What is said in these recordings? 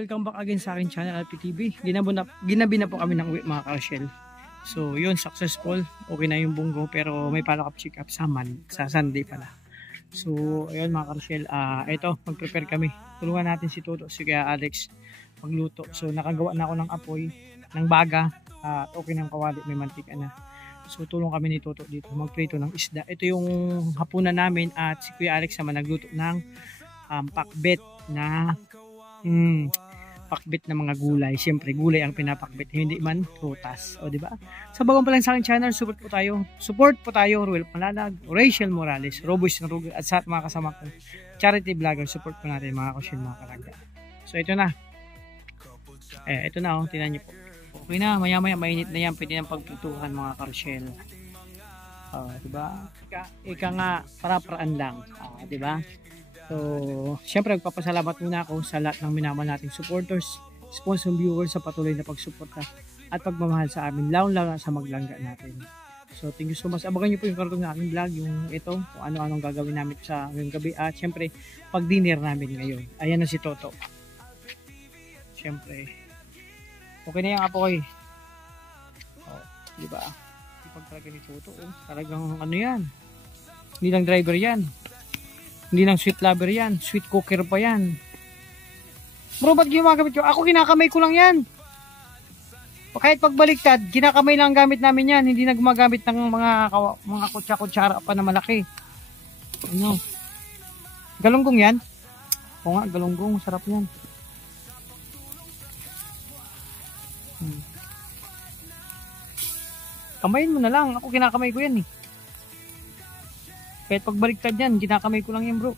welcome back again sa akin channel LPTV. Ginabi na po kami ng uwi mga ka-Rochelle. So yun, successful. Okay na yung bunggo pero may follow up check up sa Sunday pala. So ayun mga ka-Rochelle, ito mag-prepare kami. Tulungan natin si Toto, si Kuya Alex magluto. So nakagawa na ako ng apoy, ng baga, at okay ng kawali, may mantika na. So tulong kami ni Toto dito magprito ng isda. Ito yung hapunan namin at si Kuya Alex naman nagluto ng pakbet na pakbet na mga gulay. Siyempre gulay ang pinapakbet, hindi man prutas. O di ba? Sa bagong pa lang sa akin channel, support po tayo. Ruel Malalag, Rachel Morales, Roboys ng Rugel at sa mga kasama ko charity vlogger. Support po natin mga kusin, mga karangga. So ito na. Ito na, tingnan niyo po. Okay na, maya-maya mainit na yan, pwede nang pagputuhan mga ka-Rochelle. Diba? Ika nga, para-paraan lang. Diba? So, syempre magpapasalamat muna ako sa lahat ng minamahal nating supporters, sponsor viewers sa patuloy na pagsuporta at pagmamahal sa amin, lalo-lalo sa maglangga natin. So, thank you so much. Abangan nyo po yung karugtong ng aking vlog, yung ito, kung ano-anong gagawin namin sa ngayong gabi at syempre, pag-dinner namin ngayon. Ayan na si Toto. Syempre, okay na yung apoy. Diba? Ipag talaga ni Toto, talagang ano yan. Hindi lang driver yan. Hindi lang sweet lover yan. Sweet cooker pa yan. Bro, ba't ginagamit ko? Ako kinakamay ko lang yan. Kahit pagbaliktad, kinakamay lang gamit namin yan. Hindi na gumagamit ng mga kutsa-kutsara pa na malaki. Ano? Galunggong yan? Oo nga, galunggong. Sarap yan. Kamayin mo na lang. Ako kinakamay ko yan eh. Kahit pagbaliktad yan, ginakamay ko lang yan bro.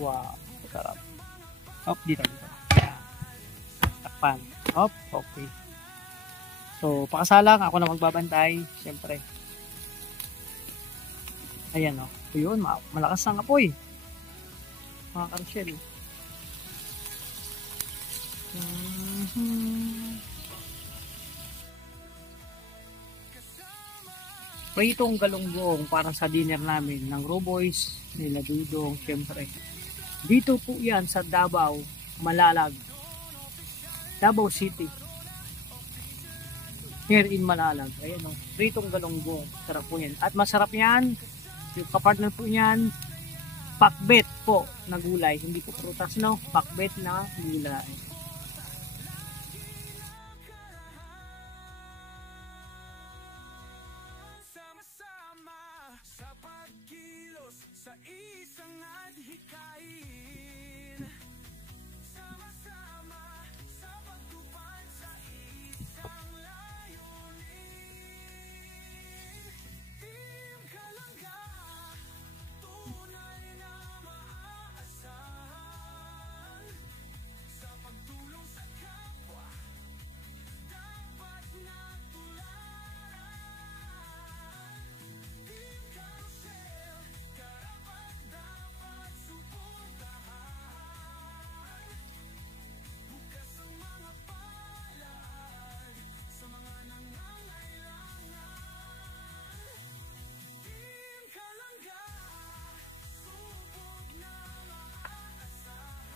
Wow, sarap. Hop, dito. Takpan. Hop, okay. So, pakasalang, ako na magbabantay. Siyempre. Ayan o. Yun, malakas ang apoy. Mga ka-Rochelle. Pritong galunggong para sa dinner namin ng Roboys, nila Dudong, syempre. Dito po yan sa Davao, Malalag, Davao City. Here in Malalag. Ayan o, pritong galunggong. Sarap po yan. At masarap yan, yung kapartner po yan, pakbet po na gulay. Hindi po prutas, no? Pakbet na gulay. Sa isang adhikain, sama-sama sa pagtupad sa isang layunin. Team Kalangga, tunay na maaasahan. Sa pagtulong sa kapwa, dapat na tularan. Team Carousel, dapat suportahan. Bukas ang mga palad sa mga nangangailangan. Team Kalangga, subok na maaasahan.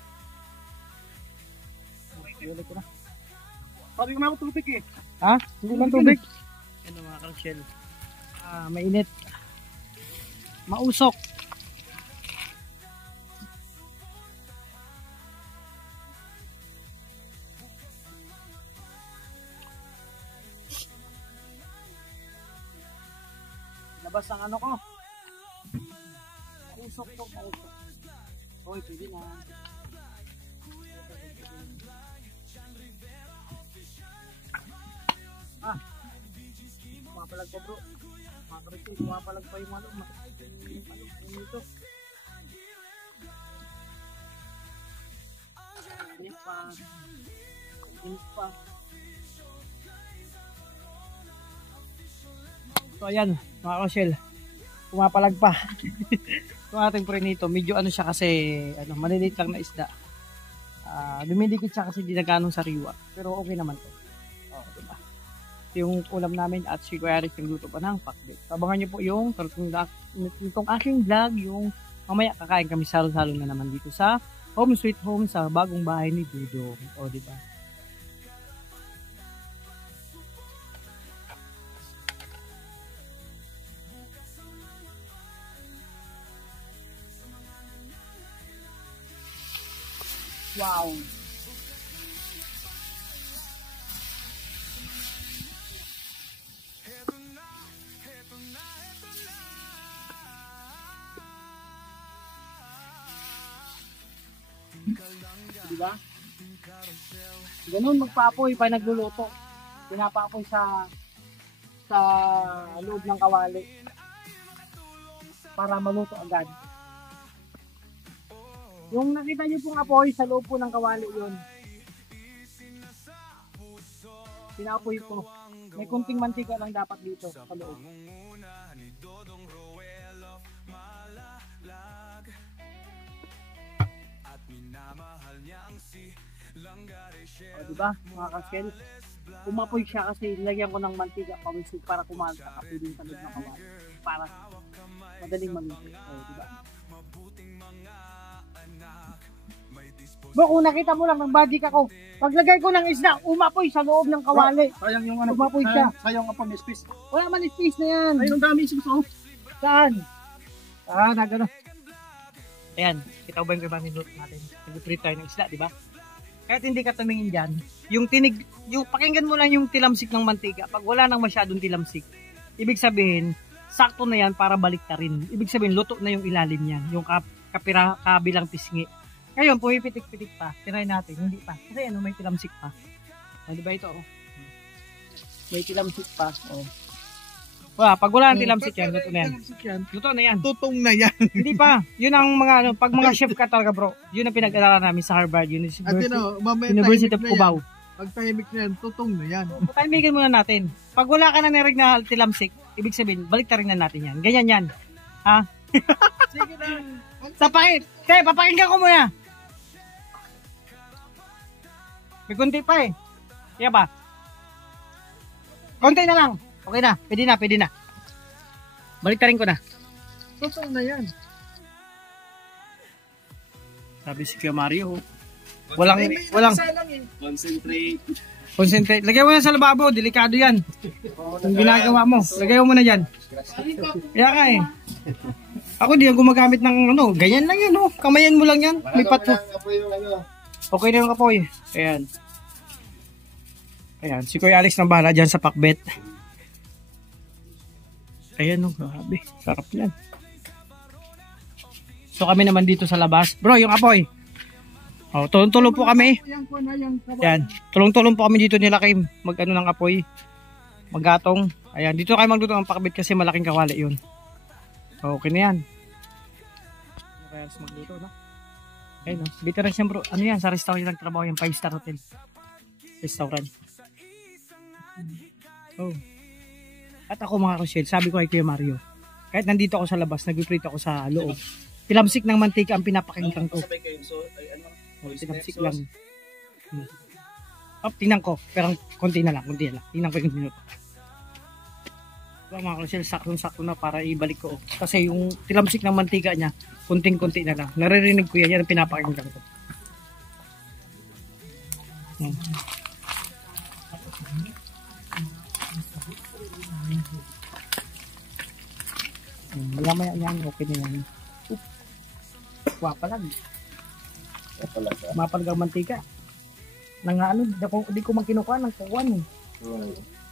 Sabi ko ako tubig eh. Ha? Hindi man tubig. Ano mga ka-Rochelle? Mainit. Mausok. Labas ang ano ko. Mausok to, mausok. Hoy, pwede na. Pumapalag pa bro. Mga ka-Rochelle, pumapalag pa yung ano. Yung ito. Init pa. So ayan, mga ka-Rochelle, pumapalag pa. Itong ating prenito, medyo ano siya kasi, maliliit lang na isda. Dumidikit siya kasi di na ganong sariwa. Pero okay naman to. Diba? Yung ulam namin at si Kuya Alex yung luto pa ng pakbet. Abangan nyo po yung itong aking vlog, yung Mamaya kakain kami salo-salo na naman dito sa Home Sweet Home sa bagong bahay ni Dudong. O, diba? Wow! Diba? Ganun magpaapoy pa nagluluto. Pinapaapoy sa loob ng kawali para maluto agad. Yung nakita niyo pong apoy sa loob po ng kawali yun. Pinaapoy po. May kunting mantika lang dapat dito sa loob. O, diba mga kaskel? Umapoy siya kasi nilagyan ko ng mantika pawisig para kumalat ang apoy din sa loob ng kawali. Para madaling maluto. O, diba? Bro, kung nakita mo lang, nag-magic ako. Paglagay ko ng isda, umapoy sa loob ng kawali. Bro, sayang yung ano, umapoy siya. Sayang ang space. Wala man space na yan. Ayun ang dami suso. Saan? Nagano. Ayan, kita ba yung ibang niluto natin? Nag-treat tayo ng isda, di ba? Kahit hindi ka tumingin dyan, yung pakinggan mo lang yung tilamsik ng mantika. Pag wala nang masyadong tilamsik, ibig sabihin, sakto na yan para balik ta rin. Ibig sabihin, luto na yung ilalim niyan, yung kabilang pisngi. Ngayon, pumipitik-pitik pa. Try natin, hindi pa. Kasi ano, may tilamsik pa. Di ba ito? Oh? May tilamsik pa. Oh. Pag wala ng tilamsik yan, luto na yan. Luto na yan. Tutong na yan. Hindi pa. Yun ang mga, pag mga chef ka talaga bro, yun ang pinag-aralan namin sa Harvard University of Cubao. Pag tahimik na yan, tutong na yan. Patahimikin muna natin. Pag wala ka na narinig na tilamsik, ibig sabihin, balik ta rin na natin yan. Ganyan yan. Ha? Sige na. Sapakit. Kaya, papakinggan ko muna. May kunti pa eh. Kaya ba? Konti na lang. Okay na. Pwede na. Balik ta rin ko na. Tutong na yan. Sabi si Kuya Mario. Walang. Concentrate. Lagay mo na sa lababo. Delikado yan. Yung ginagawa mo. Lagay mo na dyan. Kaya ka eh. Ako di ako gumagamit ng ano. Ganyan lang yan. Oh. Kamayan mo lang yan. May pato. Okay na yung kapoy. Ayan. Si Kuya Alex nang bahala dyan sa pakbet. Ayan o, grabe. Sarap yan. So kami naman dito sa labas. Bro, yung apoy. Tulong-tulong po kami. Yan. Tulong-tulong po kami dito nila kay mag-ano ng apoy. Maggatong. Ayan. Dito kayo magluto ng pakbet kasi malaking kawali yun. Okay na yan. Kaya magluto na. Ayun o. Veteran siya bro. Ano yan? Sa restaurant yung nagtrabaho yung 5-star hotel. Restaurant. Oh. At ako mga Rochelle, sabi ko kay Kuya Mario, kahit nandito ako sa labas, nag-prito ako sa loob. Tilamsik ng mantika ang pinapakinggan ko. Tilamsik lang. Tingnan ko, pero konti na lang. Tingnan ko yung minuto. Mga Rochelle, sakto na para ibalik ko. Kasi yung tilamsik ng mantika niya, kunting-kunti na lang. Naririnig ko yan ang pinapakinggan ko. Maya yan, okay na yan. Wapalag. Mapalag ang mantika. Di ko man kinukuha ng kuwan eh.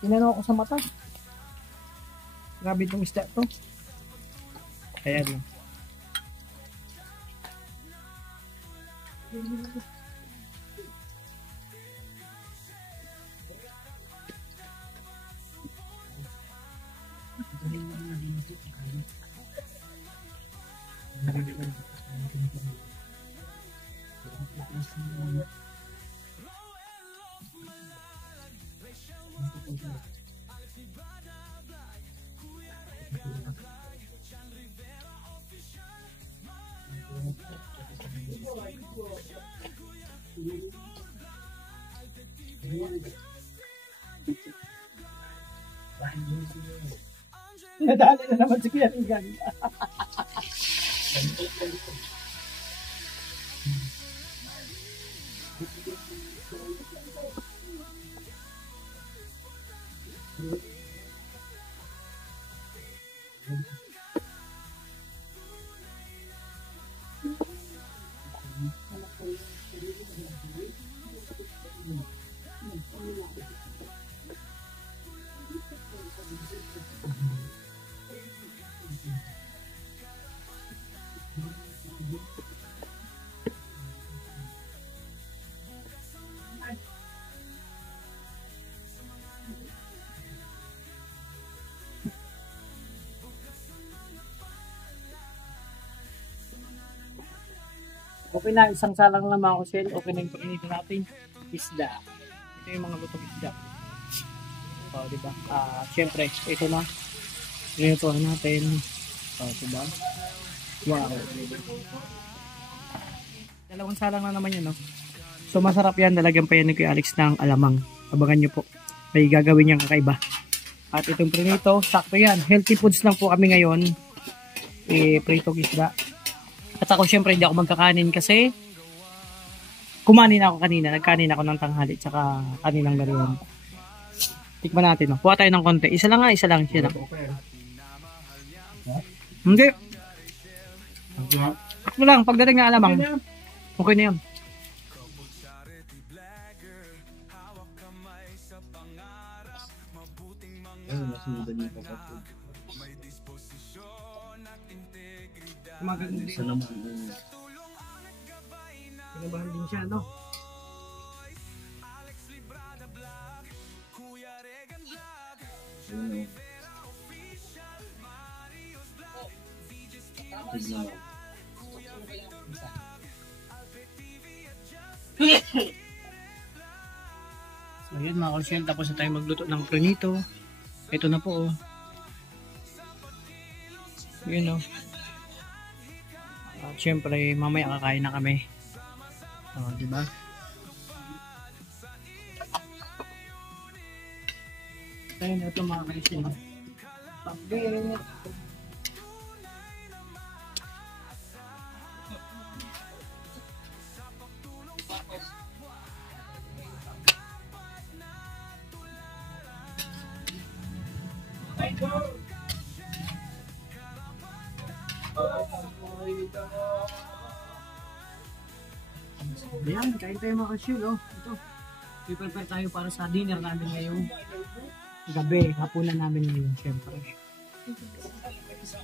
Tinanong ako sa mata. Grabe itong isda to. Ayan. Nadali na naman si Kuya Rigan. Okay na, isang salang lang mga kusel. Okay na yung pagkinito natin. Isda. Ito yung mga lutong isda. O, diba? Siyempre, ito na. Rinituhan natin. O, diba? Wow. Dalawang salang na naman yun, no? So, masarap yan. Dalagyan pa yan ni Kuya Alex ng alamang. Abangan nyo po. May gagawin niyang kakaiba. At itong prinito, sakto yan. Healthy foods lang po kami ngayon. Pritong isda. At ako syempre hindi ako magkakanin kasi kumanin ako kanina. Nagkanin ako ng tanghali tsaka kaninang merienda. Tikman natin. No? Kuha tayo ng konti. Isa lang nga, isa lang. Siya lang. Hindi. Ito lang. Pagdating na alamang. Okay na yun. Maganda din. Pinabahan din siya, no? So yun mga kalsyan, tapos na tayo magluto ng prinito. Ito na po, oh. Yun, oh. At syempre, mamaya kakain na kami. O, diba? Tayo na ito mga kalsyan, oh. Pag-birin. Ayan, kain tayo mga kasyul, oh. Ito, prepare tayo para sa dinner namin ngayong gabi, hapunan namin ngayon, syempre. So,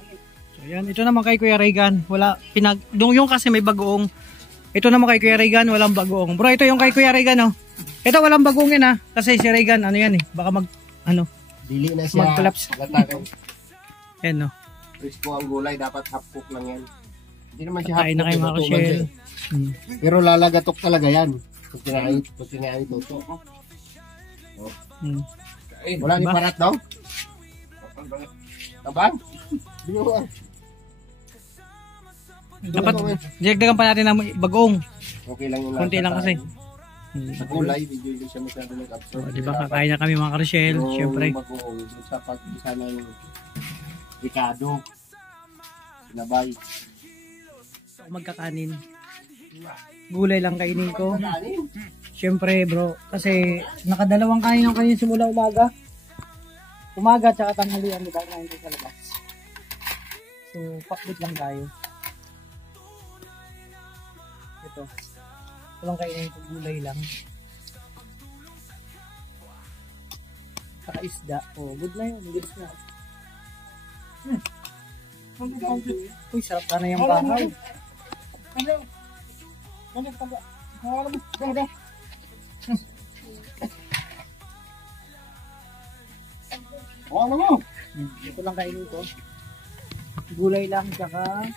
ayan, ito naman kay Kuya Regan, wala, yung kasi may bagoong. Ito naman kay Kuya Regan, walang bagoong. Bro, ito yung kay Kuya Regan, oh. Ito, walang bagoong yan, ha. Kasi si Regan, ano yan, eh, baka dili na siya mag-collapse. Ayan, no. Crispy ang gulay, dapat half cook lang yan. Hindi naman siya half Kain na kayo mga kasyul. Pero lalagatok talaga yan. Pag kinain ito. Wala ni Diba? parat daw? Tabang? Binuha. Dapat, dagdagan pa natin ng bagoong. Okay lang yung Konti lang kasi. Sa gulay, hindi siya masyado nag-absorb. So, diba, kakain na kami mga kasyul, syempre. Sa pag-isa ng ricado. Sinabay. Magkakanin. Gulay lang kainin ko. Syempre bro, kasi nakadalawang kanin yung kanin simula umaga. Umaga tsaka tanghalian, diba? Kain ko sa labas. So, pakbit lang tayo. Ito. Ito lang kainin ko, gulay lang. Saka isda. Oh, good na yun. Good na. Uy, sarap ka na yung bahay. Ano mo? Ito lang kainin ko. Gulay lang, tsaka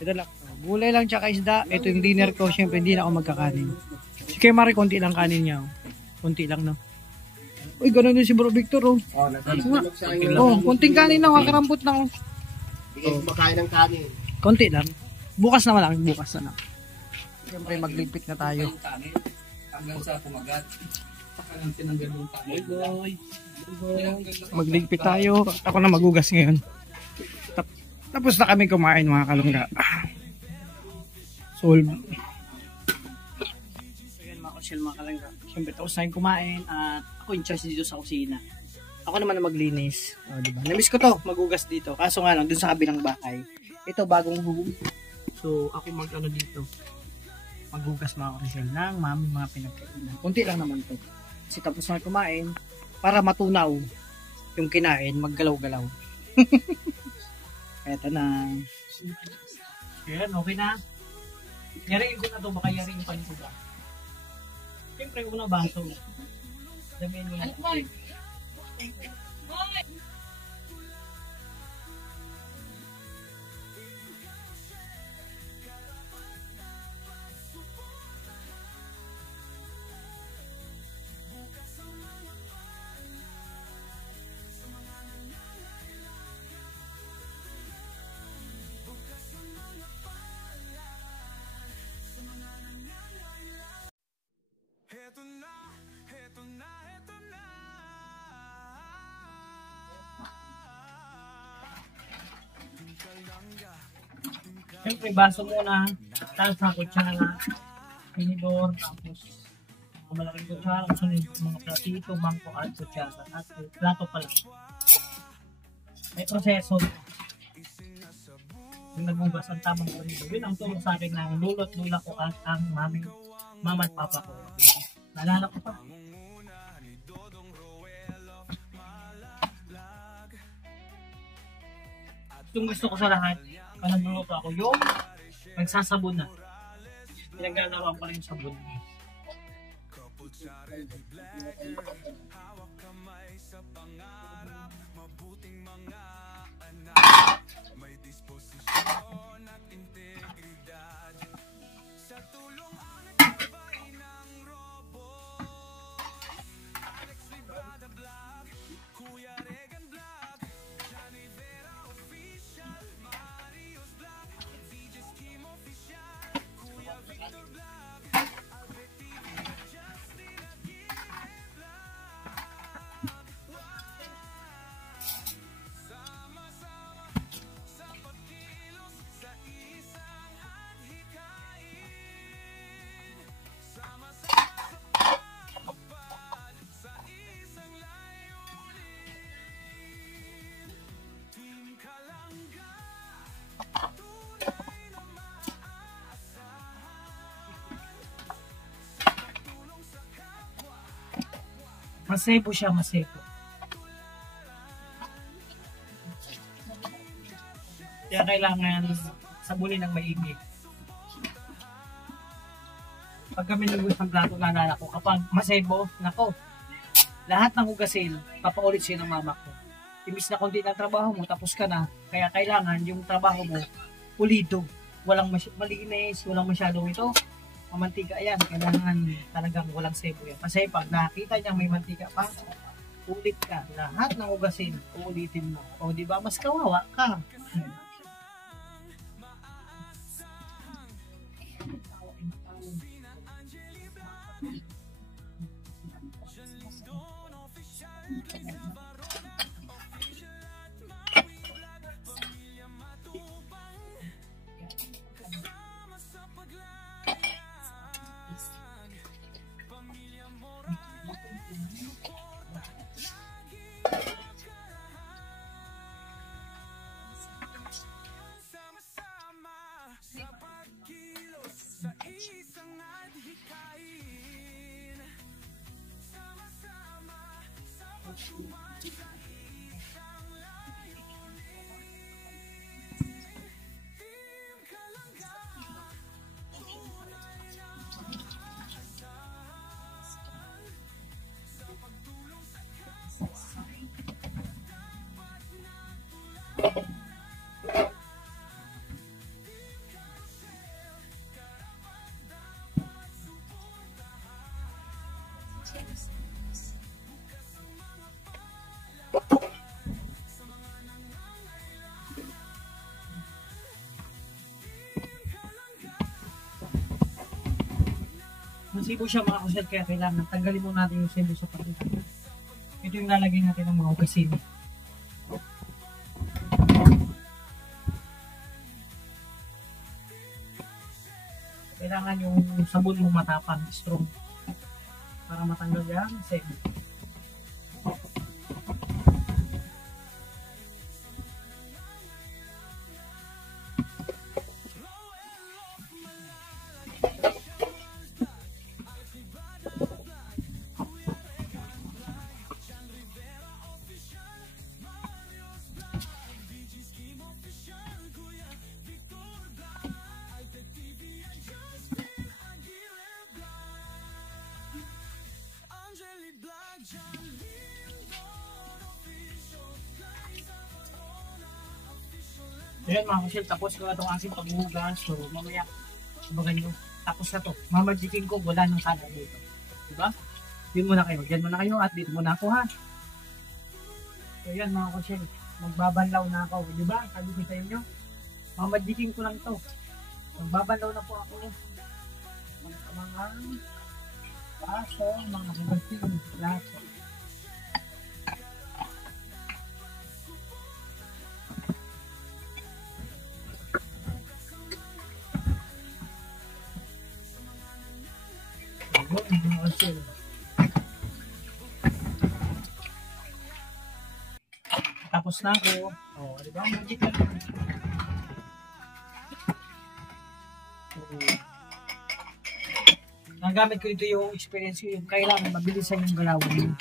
ito lang. Gulay lang, tsaka isda. Ito yung dinner ko. Siyempre, hindi na ako magkakanin. Si Kuya Mari, konti lang kanin niya. Oh. Konti lang, no? Uy, gano'n din si Bro Victor, oh. Oh, konting kanin lang, makarampot lang. Hindi kayo kumakain ng kanin. Konti lang. Bukas naman lang, bukas na lang. Siyempre, magligpit na tayo. Hanggang sa kumagat. Saka lang tinanggal yung panoy. Magligpit tayo. Ako na magugas ngayon. Tapos na kami kumain mga kalungga. Solve. So yan mga kasyal mga kalungga. Siyempre tapos na yung kumain at ako in charge dito sa kusina. Ako naman na maglinis. O, diba? Namiss ko to, magugas dito. Kaso nga lang, dun sa kabilang bahay. Ito, bagong home. So, ako mag-ano dito. Magugas mga kasyal ng mami mga pinagkainan. Kunti lang naman to. Kasi tapos na kumain, para matunaw yung kinain, maggalaw-galaw. Eto na. Ayan, okay na. Yariin ko na to, baka yariin pa nito ba? Siyempre, unang baso. Damihin mo na. Siyempre, baso muna. Tapos sa kutsara, tinidor, tapos malaking kutsara, sunod mga platito, bangko at kutsara. At plato pala. May proseso. Yung nagugas ang tamang ganito. Yun ang tulong sa akin na lulot-lula ko at ang mama at papa ko. Naalala ko pa. Itong gusto ko sa lahat, kung nagluluto ako, yung nagsasabon na. Pinaglalaro ko rin yung sabon. Masebo siya, masebo. Kaya kailangan sabunin ng maigi. Pag kami nagugas ng plato, naalala ko, kapag masebo, nako, lahat ng hugasin, papaulit siya ng mama ko. Imbis na kundi ng trabaho mo, tapos ka na. Kaya kailangan yung trabaho mo, pulido. Walang malinis, walang masyadong ito. Mantika yan, kailangan talagang walang sebo yan. Kasi pag nakita niya may mantika pa, ulit ka. Lahat ng ugasin, uulitin mo. O di ba mas kawawa ka. Masibo siya mga kusel, kaya kailangan tanggalin mo natin yung sebo sa pakitaan. Ito yung lalagay natin ng mga hugasin. Kailangan yung sabon mo matapang, strong, para matanggal yung sebo. Ayan mga kusil, tapos ko na itong aking paghuhugas. So mamaya, sabagan nyo, tapos na to. Mamajikin ko, wala nang kanan dito. Diba? Yun muna kayo. Diyan muna kayo at dito muna ako ha. So yan mga kusil, magbabanlaw na ako. Diba? Sabi ko sa inyo, mamajikin ko lang to. Magbabanlaw na po ako. Mga paso, mga hugasin, lahat. Tapos na ako. Oh, di ba? Magic lang. Nagamit ko ito yung experience ko, yung kailangan mabilisan yung galawan ng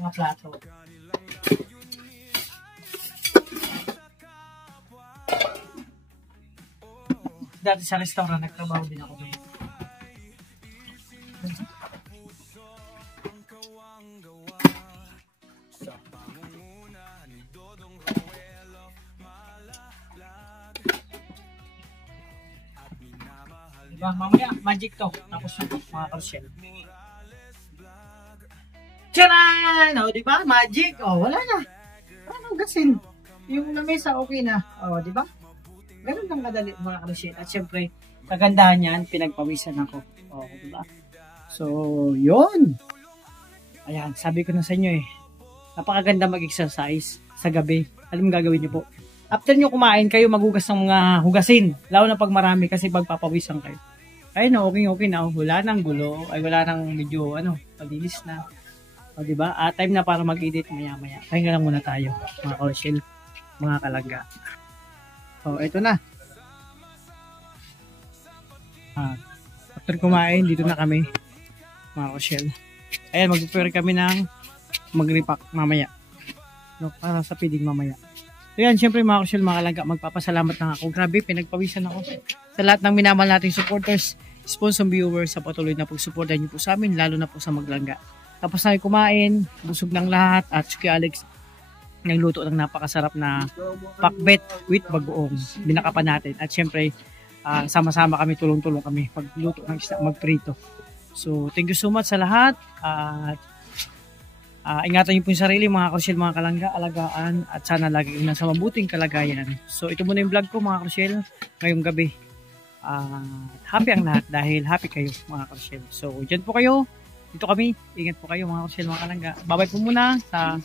mga plato. Dati sa restaurant, nagtrabaho din ako doon. Diba? Mamaya, magic to. Tapos yung mga karsel. Tcharan! O, diba? Magic. O, wala na. Anong gasin? Yung lamesa, okay na. O, diba? Ganun lang kadali mga karsel. At syempre, kagandahan yan, pinagpawisan ako. O, diba? So, yun. Ayan, sabi ko na sa inyo eh. Napakaganda mag-exercise sa gabi. Alam mo gagawin niyo po. After nyo kumain, kayo maghugas ng mga hugasin. Lalo na pag marami kasi pagpapawisan kayo. Ay no, okay na. Wala nang gulo. Ay wala nang medyo, palinis na. O diba? Time na para mag-edit maya-maya. Pahinga lang muna tayo, mga karsel, mga kalangga. O, ito na. After kumain, dito na kami, mga karsel. Ayan, mag-prepare kami ng mag-repack mamaya. No, para sa feeding mamaya. So yan, syempre mga karsel, mga kalangga, magpapasalamat lang ako. Grabe, pinagpawisan ako sa lahat ng minamahal nating supporters, sponsor viewers, sa patuloy na pagsuporta niyo po sa amin, lalo na po sa maglangga. Tapos na kumain, busog ng lahat, at si Alex nagluto ng napakasarap na pakbet with bagoong. Binakapan natin. At syempre, sama-sama kami, tulong-tulong kami pagluto ng isda, magprito. So, thank you so much sa lahat. At ingatan niyo po yung sarili, mga karsel, mga kalangga, alagaan, at sana lagi nasa mabuting kalagayan. So, ito muna yung vlog ko, mga karsel, ngayong gabi. Happy ang lahat dahil happy kayo, mga karsel. So, dyan po kayo. Dito kami. Ingat po kayo, mga karsel, mga kalangga. Bye-bye po muna sa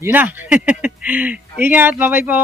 yun na. Ingat. Bye-bye po.